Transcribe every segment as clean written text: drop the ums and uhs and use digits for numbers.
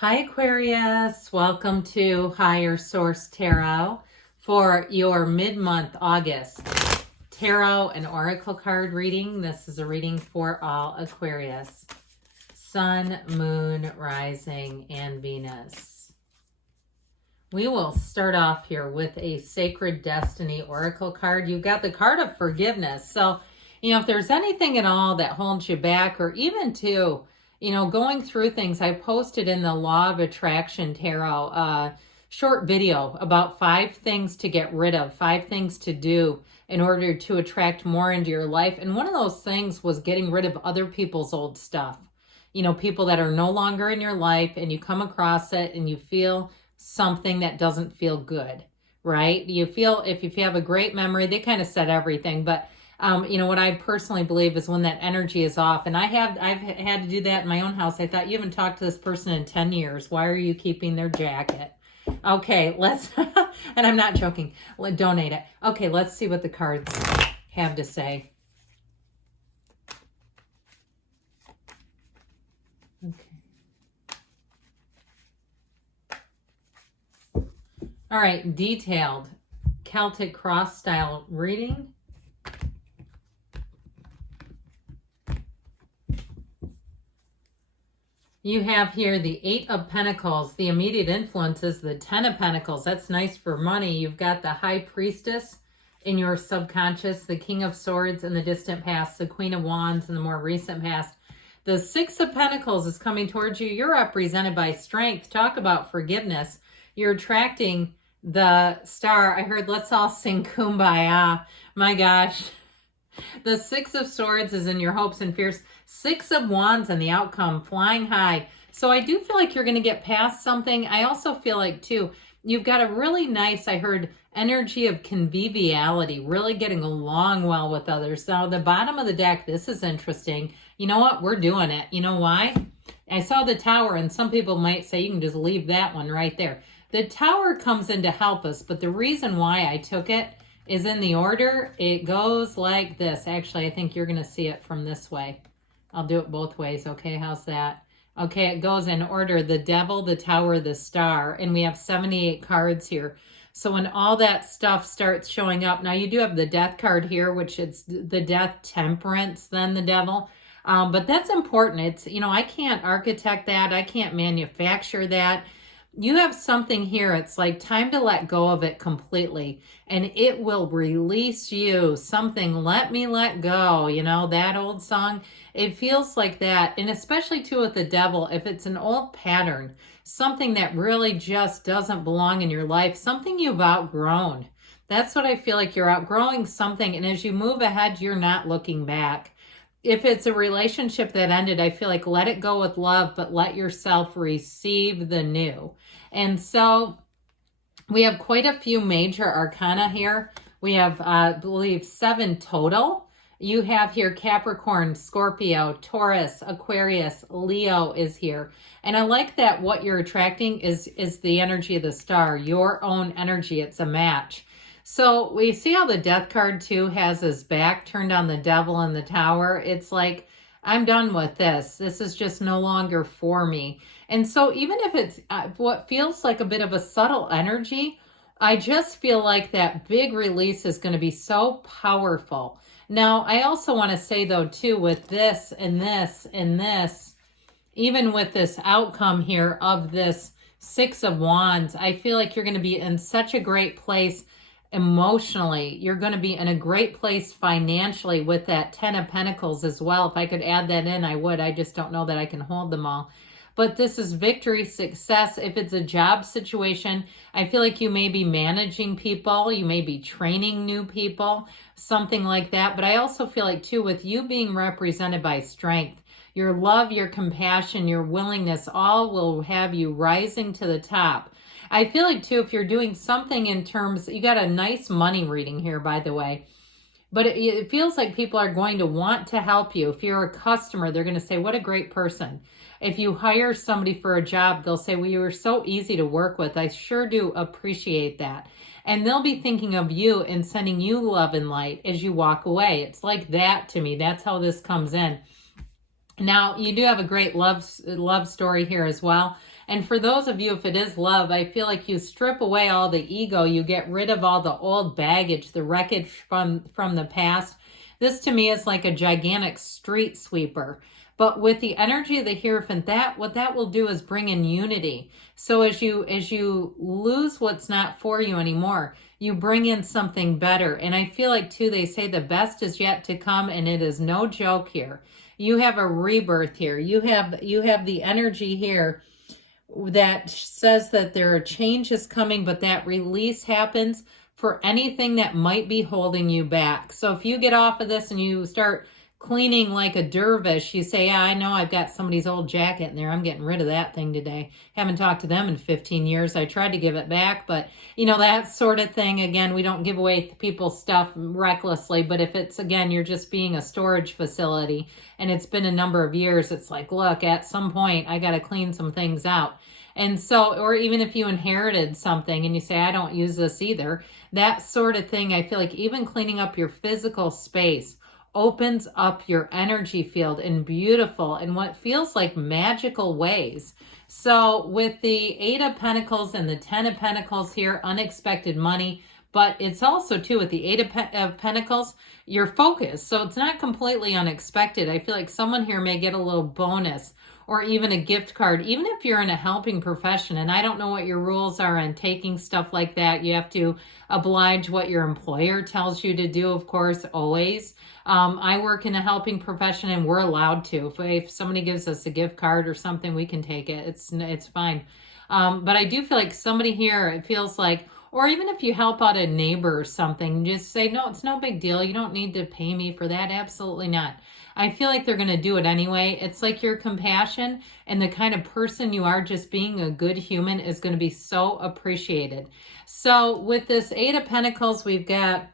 Hi Aquarius, welcome to Higher Source Tarot for your mid-month August tarot and oracle card reading. This is a reading for all Aquarius, Sun, Moon, Rising, and Venus. We will start off here with a Sacred Destiny oracle card. You've got the card of forgiveness. So, if there's anything at all that holds you back, or even going through things, I posted in the Law of Attraction Tarot short video about 5 things to get rid of, 5 things to do in order to attract more into your life. And one of those things was getting rid of other people's old stuff. People that are no longer in your life, and you come across it and you feel something that doesn't feel good, right? You feel, if you have a great memory, they kind of said everything, but what I personally believe is when that energy is off, and I've had to do that in my own house. I thought, you haven't talked to this person in 10 years. Why are you keeping their jacket? Okay, let's, and I'm not joking, donate it. Okay, let's see what the cards have to say. Okay. All right, detailed Celtic cross style reading. You have here the 8 of Pentacles, the immediate influences, the 10 of Pentacles. That's nice for money. You've got the High Priestess in your subconscious, the King of Swords in the distant past, the Queen of Wands in the more recent past. The 6 of Pentacles is coming towards you. You're represented by strength. Talk about forgiveness. You're attracting the Star. I heard, let's all sing Kumbaya. My gosh. The 6 of Swords is in your hopes and fears. 6 of Wands and the outcome, flying high. So I do feel like you're going to get past something. I also feel like, too, you've got a really nice, I heard, energy of conviviality, really getting along well with others. Now, the bottom of the deck, this is interesting. You know what? We're doing it. You know why? I saw the Tower, and some people might say you can just leave that one right there. The Tower comes in to help us, but the reason why I took it is in the order. It goes like this. Actually, I think you're going to see it from this way. I'll do it both ways. Okay, how's that? Okay, it goes in order. The Devil, the Tower, the Star. And we have 78 cards here. So when all that stuff starts showing up, now you do have the Death card here, which it's the Death, Temperance, then the Devil. But that's important. It's, I can't architect that. I can't manufacture that. You have something here. It's like time to let go of it completely, and it will release you. Something, let me let go. That old song, it feels like that. And especially too with the Devil, if it's an old pattern, something that really just doesn't belong in your life, something you've outgrown. That's what I feel like. You're outgrowing something, and as you move ahead, you're not looking back. If it's a relationship that ended, I feel like let it go with love, but let yourself receive the new. And so we have quite a few major arcana here. We have, I believe, 7 total. You have here Capricorn, Scorpio, Taurus, Aquarius, Leo is here. And I like that what you're attracting is the energy of the Star, your own energy. It's a match. So we see how the Death card too has his back turned on the Devil and the Tower. It's like, I'm done with this. This is just no longer for me. And so even if it's what feels like a bit of a subtle energy, I just feel like that big release is going to be so powerful. Now, I also want to say though too, with this and this and this, even with this outcome here of this 6 of Wands, I feel like you're going to be in such a great place emotionally. You're going to be in a great place financially with that 10 of Pentacles as well. If I could add that in, I would. I just don't know that I can hold them all. But this is victory, success. If it's a job situation, I feel like you may be managing people. You may be training new people, something like that. But I also feel like, too, with you being represented by strength, your love, your compassion, your willingness, all will have you rising to the top. I feel like, too, if you're doing something in terms, you got a nice money reading here, by the way, but it feels like people are going to want to help you. If you're a customer, they're going to say, what a great person. If you hire somebody for a job, they'll say, well, you were so easy to work with. I sure do appreciate that. And they'll be thinking of you and sending you love and light as you walk away. It's like that to me. That's how this comes in. Now, you do have a great love story here as well. And for those of you, if it is love, I feel like you strip away all the ego, you get rid of all the old baggage, the wreckage from the past. This to me is like a gigantic street sweeper. But with the energy of the Hierophant, what that will do is bring in unity. So as you lose what's not for you anymore, you bring in something better. And I feel like too, they say the best is yet to come, and it is no joke here. You have a rebirth here. You have the energy here that says that there are changes coming, but that release happens for anything that might be holding you back. So if you get off of this and you start cleaning like a dervish, you say, yeah, I know I've got somebody's old jacket in there. I'm getting rid of that thing today. Haven't talked to them in 15 years. I tried to give it back, but that sort of thing. Again, we don't give away people's stuff recklessly, but if it's, again, you're just being a storage facility and it's been a number of years, it's like, look, at some point I got to clean some things out. And so, or even if you inherited something and you say, I don't use this either, that sort of thing, I feel like even cleaning up your physical space opens up your energy field in beautiful and what feels like magical ways. So with the 8 of Pentacles and the 10 of Pentacles here, unexpected money, but it's also too with the 8 of Pentacles, your focus. So it's not completely unexpected. I feel like someone here may get a little bonus or even a gift card, even if you're in a helping profession. And I don't know what your rules are on taking stuff like that. You have to oblige what your employer tells you to do, of course, always. I work in a helping profession and we're allowed to. If somebody gives us a gift card or something, we can take it. It's fine. But I do feel like somebody here, it feels like, or even if you help out a neighbor or something, just say, no, it's no big deal. You don't need to pay me for that. Absolutely not. I feel like they're going to do it anyway. It's like your compassion and the kind of person you are, just being a good human, is going to be so appreciated. So with this 8 of Pentacles, we've got,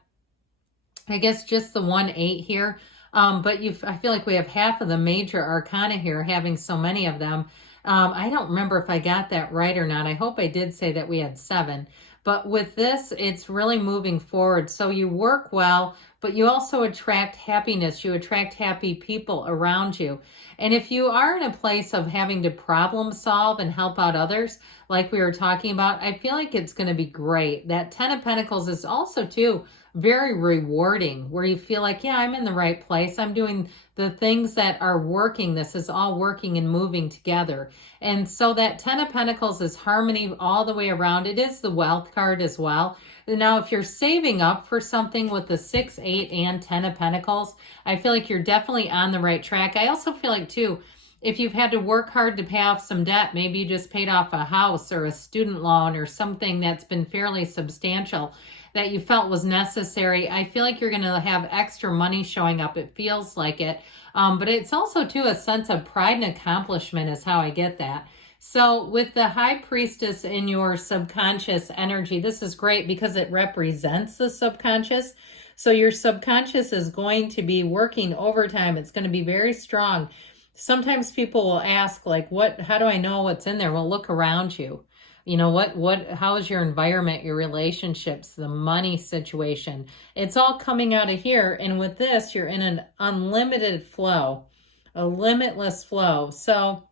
I guess, just the 1-8 here. But I feel like we have half of the major arcana here, having so many of them. I don't remember if I got that right or not. I hope I did say that we had 7. But with this, it's really moving forward. So you work well, but you also attract happiness. You attract happy people around you. And if you are in a place of having to problem solve and help out others, like we were talking about, I feel like it's going to be great. That 10 of Pentacles is also, too, very rewarding, where you feel like, yeah, I'm in the right place. I'm doing the things that are working. This is all working and moving together. And so that 10 of Pentacles is harmony all the way around. It is the wealth card as well. Now, if you're saving up for something with the 6, 8, and 10 of Pentacles, I feel like you're definitely on the right track. I also feel like, too, if you've had to work hard to pay off some debt, maybe you just paid off a house or a student loan or something that's been fairly substantial that you felt was necessary, I feel like you're going to have extra money showing up. It feels like it. But it's also, too, a sense of pride and accomplishment is how I get that. So with the High Priestess in your subconscious energy, this is great because it represents the subconscious. So your subconscious is going to be working overtime. It's going to be very strong. Sometimes people will ask, like, how do I know what's in there? Well, look around you. How is your environment, your relationships, the money situation? It's all coming out of here. And with this, you're in an unlimited flow, a limitless flow. So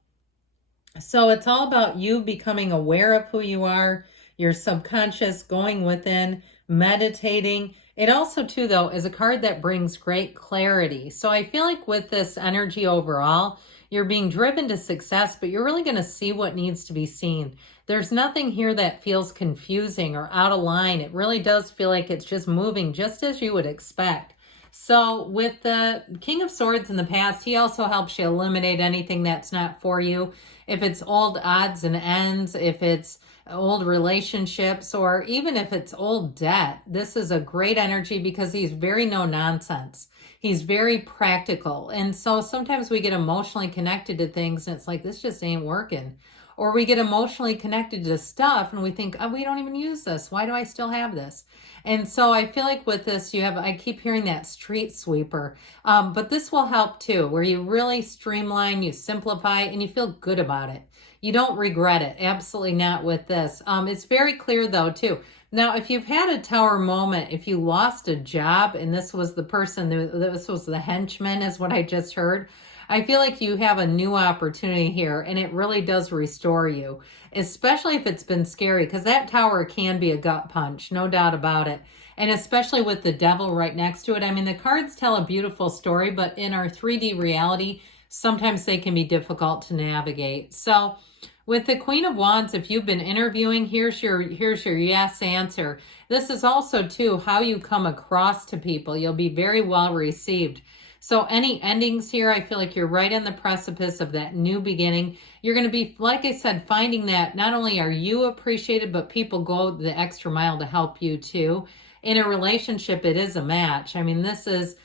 it's all about you becoming aware of who you are, your subconscious, going within, meditating. It also, too, though, is a card that brings great clarity. So I feel like with this energy overall, you're being driven to success, but you're really going to see what needs to be seen. There's nothing here that feels confusing or out of line. It really does feel like it's just moving just as you would expect. So with the King of Swords in the past, he also helps you eliminate anything that's not for you. If it's old odds and ends, if it's old relationships, or even if it's old debt, this is a great energy because he's very no nonsense. He's very practical. And so sometimes we get emotionally connected to things and it's like, this just ain't working. Or we get emotionally connected to stuff and we think, oh, we don't even use this. Why do I still have this? And so I feel like with this, I keep hearing that street sweeper, but this will help too, where you really streamline, you simplify, and you feel good about it. You don't regret it. Absolutely not with this. It's very clear though too. Now, if you've had a tower moment, if you lost a job and this was the person, this was the henchman is what I just heard. I feel like you have a new opportunity here, and it really does restore you, especially if it's been scary, because that Tower can be a gut punch, no doubt about it. And especially with the Devil right next to it. I mean, the cards tell a beautiful story, but in our 3D reality, sometimes they can be difficult to navigate. So with the Queen of Wands, if you've been interviewing, here's your yes answer. This is also, too, how you come across to people. You'll be very well received. So any endings here, I feel like you're right on the precipice of that new beginning. You're going to be, like I said, finding that not only are you appreciated, but people go the extra mile to help you, too. In a relationship, it is a match. I mean, this is,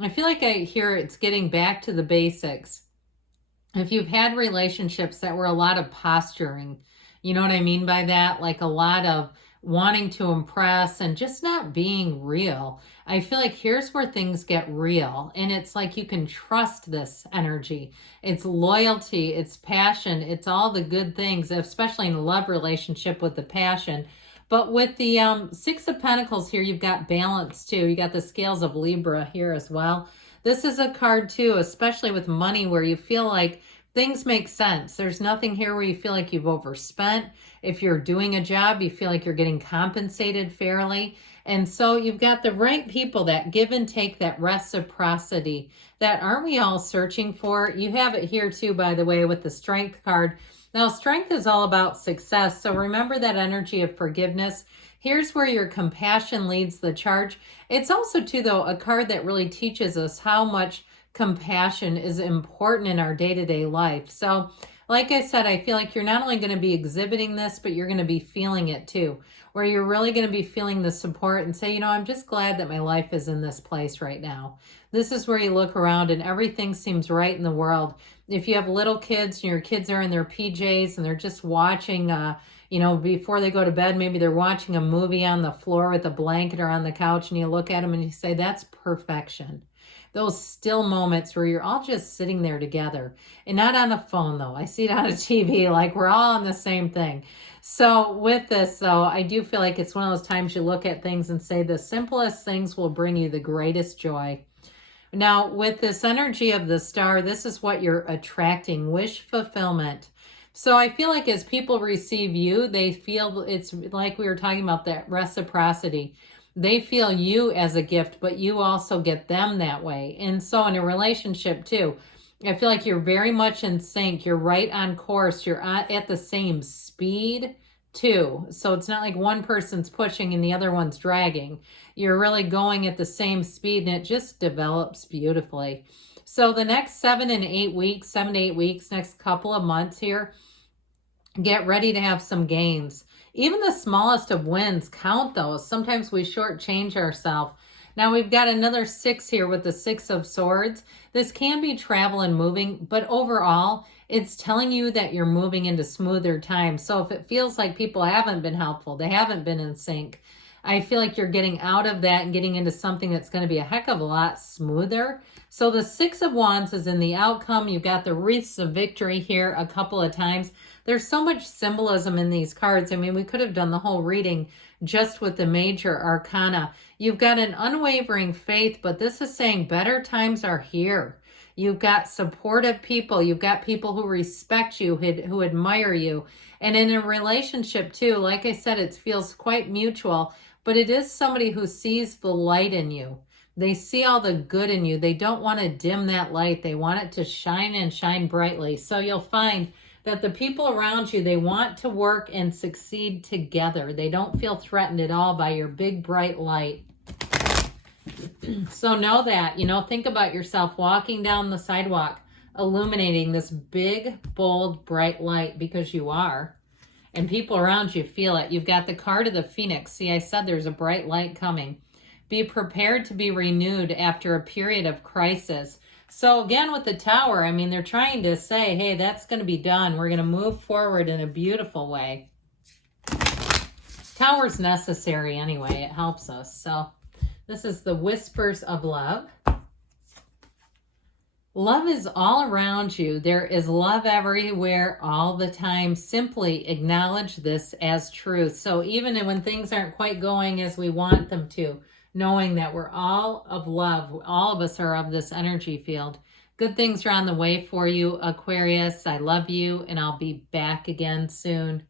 I feel like I hear it's getting back to the basics. If you've had relationships that were a lot of posturing, you know what I mean by that? Like a lot of wanting to impress and just not being real. I feel like here's where things get real. And it's like you can trust this energy. It's loyalty, it's passion, it's all the good things, especially in a love relationship with the passion. But with the Six of Pentacles here, you've got balance too. You got the scales of Libra here as well. This is a card too, especially with money, where you feel like things make sense. There's nothing here where you feel like you've overspent. If you're doing a job, you feel like you're getting compensated fairly. And so you've got the right people, that give and take, that reciprocity that aren't we all searching for? You have it here too, by the way, with the Strength card. Now, strength is all about success. So remember that energy of forgiveness. Here's where your compassion leads the charge. It's also, too, though, a card that really teaches us how much compassion is important in our day-to-day life. So, like I said, I feel like you're not only going to be exhibiting this, but you're going to be feeling it, too, where you're really going to be feeling the support and say, you know, I'm just glad that my life is in this place right now. This is where you look around and everything seems right in the world. If you have little kids and your kids are in their PJs and they're just watching, you know, before they go to bed, maybe they're watching a movie on the floor with a blanket or on the couch, and you look at them and you say, that's perfection. Those still moments where you're all just sitting there together, and not on a phone though. I see it on a TV, like we're all on the same thing. So with this though, I do feel like it's one of those times you look at things and say the simplest things will bring you the greatest joy. Now, with this energy of the Star, this is what you're attracting, wish fulfillment. So I feel like as people receive you, they feel, it's like we were talking about, that reciprocity. They feel you as a gift, but you also get them that way. And so in a relationship too, I feel like you're very much in sync. You're right on course. You're at the same speed too. So it's not like one person's pushing and the other one's dragging. You're really going at the same speed, and it just develops beautifully. So the next 7 to 8 weeks, next couple of months here, get ready to have some gains. Even the smallest of wins, count those. Sometimes we shortchange ourselves. Now we've got another 6 here with the 6 of Swords. This can be travel and moving, but overall, it's telling you that you're moving into smoother times. So if it feels like people haven't been helpful, they haven't been in sync, I feel like you're getting out of that and getting into something that's going to be a heck of a lot smoother. So the 6 of Wands is in the outcome. You've got the wreaths of victory here a couple of times. There's so much symbolism in these cards. I mean, we could have done the whole reading just with the major arcana. You've got an unwavering faith, but this is saying better times are here. You've got supportive people. You've got people who respect you, who admire you. And in a relationship too, like I said, it feels quite mutual, but it is somebody who sees the light in you. They see all the good in you. They don't want to dim that light. They want it to shine and shine brightly. So you'll find that the people around you, they want to work and succeed together. They don't feel threatened at all by your big, bright light. So know that, you know, think about yourself walking down the sidewalk, illuminating this big, bold, bright light, because you are. And people around you feel it. You've got the card of the Phoenix. See, I said there's a bright light coming. Be prepared to be renewed after a period of crisis. So again, with the Tower, I mean, they're trying to say, hey, that's going to be done. We're going to move forward in a beautiful way. Tower's necessary anyway. It helps us. So this is the Whispers of Love. Love is all around you. There is love everywhere all the time. Simply acknowledge this as truth. So even when things aren't quite going as we want them to, knowing that we're all of love, all of us are of this energy field, Good things are on the way for you, Aquarius. I love you, and I'll be back again soon.